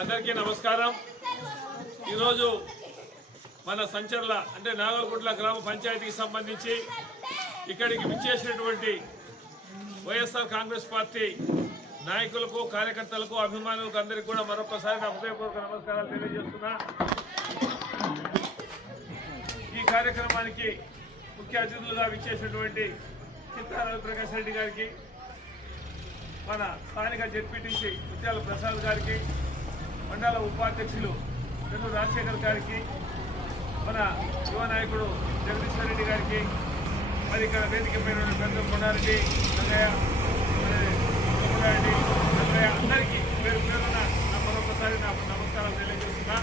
అందరికీ నమస్కారం. ఈరోజు మన సంచర్ల అంటే నాగల్గుట్ల గ్రామ పంచాయతీకి సంబంధించి ఇక్కడికి విచ్చేసినటువంటి వైఎస్ఆర్ కాంగ్రెస్ పార్టీ నాయకులకు, కార్యకర్తలకు, అభిమానులకు అందరికీ కూడా మరొకసారి నా హృదయపూర్వక నమస్కారాలు తెలియజేస్తున్నా. ఈ కార్యక్రమానికి ముఖ్య అతిథులుగా విచ్చేసినటువంటి చిత్తా రవిప్రకాష్ రెడ్డి గారికి, మన స్థానిక జెడ్పీటీసీ ముత్యాల ప్రసాద్ గారికి, మండల ఉపాధ్యక్షులు నెల్లూరు రాజశేఖర్ గారికి, మన యువ నాయకుడు జగదీశ్వర్ రెడ్డి గారికి, మరి ఇక్కడ వేదికపై పెద్ద కొండారెడ్డి, రంగయ్య, రెడ్డి, రంగయ్య అందరికీ పేరు పేరున నా మరొకసారి నా నమస్కారాలు తెలియజేస్తున్నా.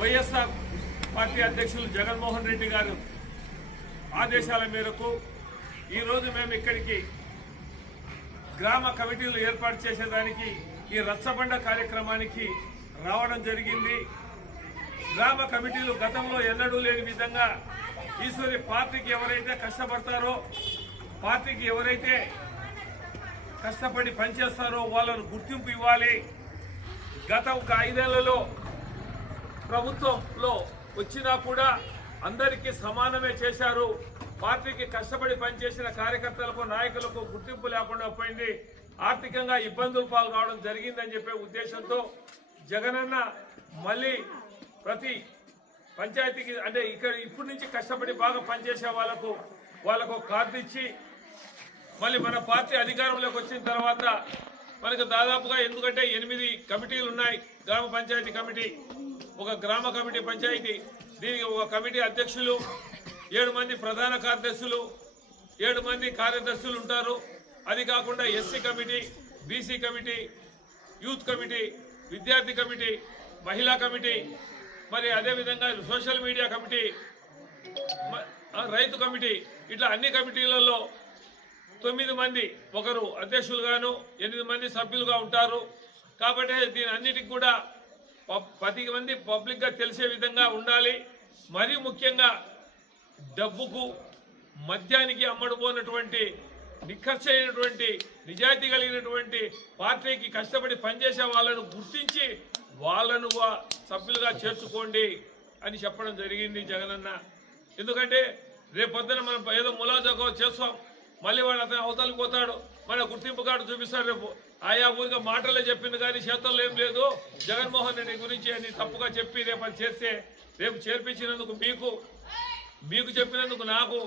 వైఎస్ఆర్ పార్టీ అధ్యక్షులు జగన్మోహన్ రెడ్డి గారు ఆదేశాల మేరకు ఈరోజు మేము ఇక్కడికి గ్రామ కమిటీలు ఏర్పాటు చేసేదానికి ఈ రచ్చబండ కార్యక్రమానికి రావడం జరిగింది. గ్రామ కమిటీలు గతంలో ఎన్నడూ లేని విధంగా ఈశ్వరి పార్టీకి ఎవరైతే కష్టపడతారో, పార్టీకి ఎవరైతే కష్టపడి పనిచేస్తారో వాళ్ళను గుర్తింపు ఇవ్వాలి. గత ఒక 5 ఏళ్లలో ప్రభుత్వంలో వచ్చినా కూడా అందరికీ సమానమే చేశారు. పార్టీకి కష్టపడి పనిచేసిన కార్యకర్తలకు, నాయకులకు గుర్తింపు లేకుండా పోయింది. ఆర్థికంగా ఇబ్బందులు పాల్గొనడం జరిగిందని చెప్పే ఉద్దేశంతో జగనన్న మళ్ళీ ప్రతి పంచాయతీకి అంటే ఇక్కడ ఇప్పటి నుంచి కష్టపడి బాగా పనిచేసే వాళ్ళకు కార్డు ఇచ్చి మళ్ళీ మన పార్టీ అధికారంలోకి వచ్చిన తర్వాత మనకు దాదాపుగా ఎందుకంటే 8 కమిటీలు ఉన్నాయి. గ్రామ పంచాయతీ కమిటీ, ఒక గ్రామ కమిటీ పంచాయతీ, దీనికి ఒక కమిటీ అధ్యక్షులు, 7 మంది ప్రధాన కార్యదర్శులు, 7 మంది కార్యదర్శులు ఉంటారు. అది కాకుండా SC committee, BC committee, youth committee, విద్యార్థి కమిటీ, మహిళా కమిటీ, మరి అదేవిధంగా సోషల్ మీడియా కమిటీ, రైతు కమిటీ, ఇట్లా అన్ని కమిటీలలో 9 మంది ఒకరు అధ్యక్షులుగాను 8 మంది సభ్యులుగా ఉంటారు. కాబట్టి దీని అన్నిటికి కూడా 10 మంది పబ్లిక్గా తెలిసే విధంగా ఉండాలి. మరీ ముఖ్యంగా డబ్బుకు, మద్యానికి అమ్మడిపోయినటువంటి, నిఖర్చైనటువంటి, నిజాయితీ కలిగినటువంటి పార్టీకి కష్టపడి పనిచేసే వాళ్ళను గుర్తించి వాళ్ళను సభ్యులుగా చేర్చుకోండి అని చెప్పడం జరిగింది జగనన్న. ఎందుకంటే రేపొద్దున మనం ఏదో ములాజాకో చేస్తాం, మళ్ళీ వాడు అతను అవతలికి పోతాడు, మన గుర్తింపు కార్డు చూపిస్తాడు. రేపు ఆయా ఊరిగా మాటలే చెప్పింది కానీ చేతల్లో ఏం లేదు. జగన్మోహన్ రెడ్డి గురించి అని తప్పుగా చెప్పి రేపు అది చేస్తే రేపు చేర్పించినందుకు మీకు చెప్పినందుకు నాకు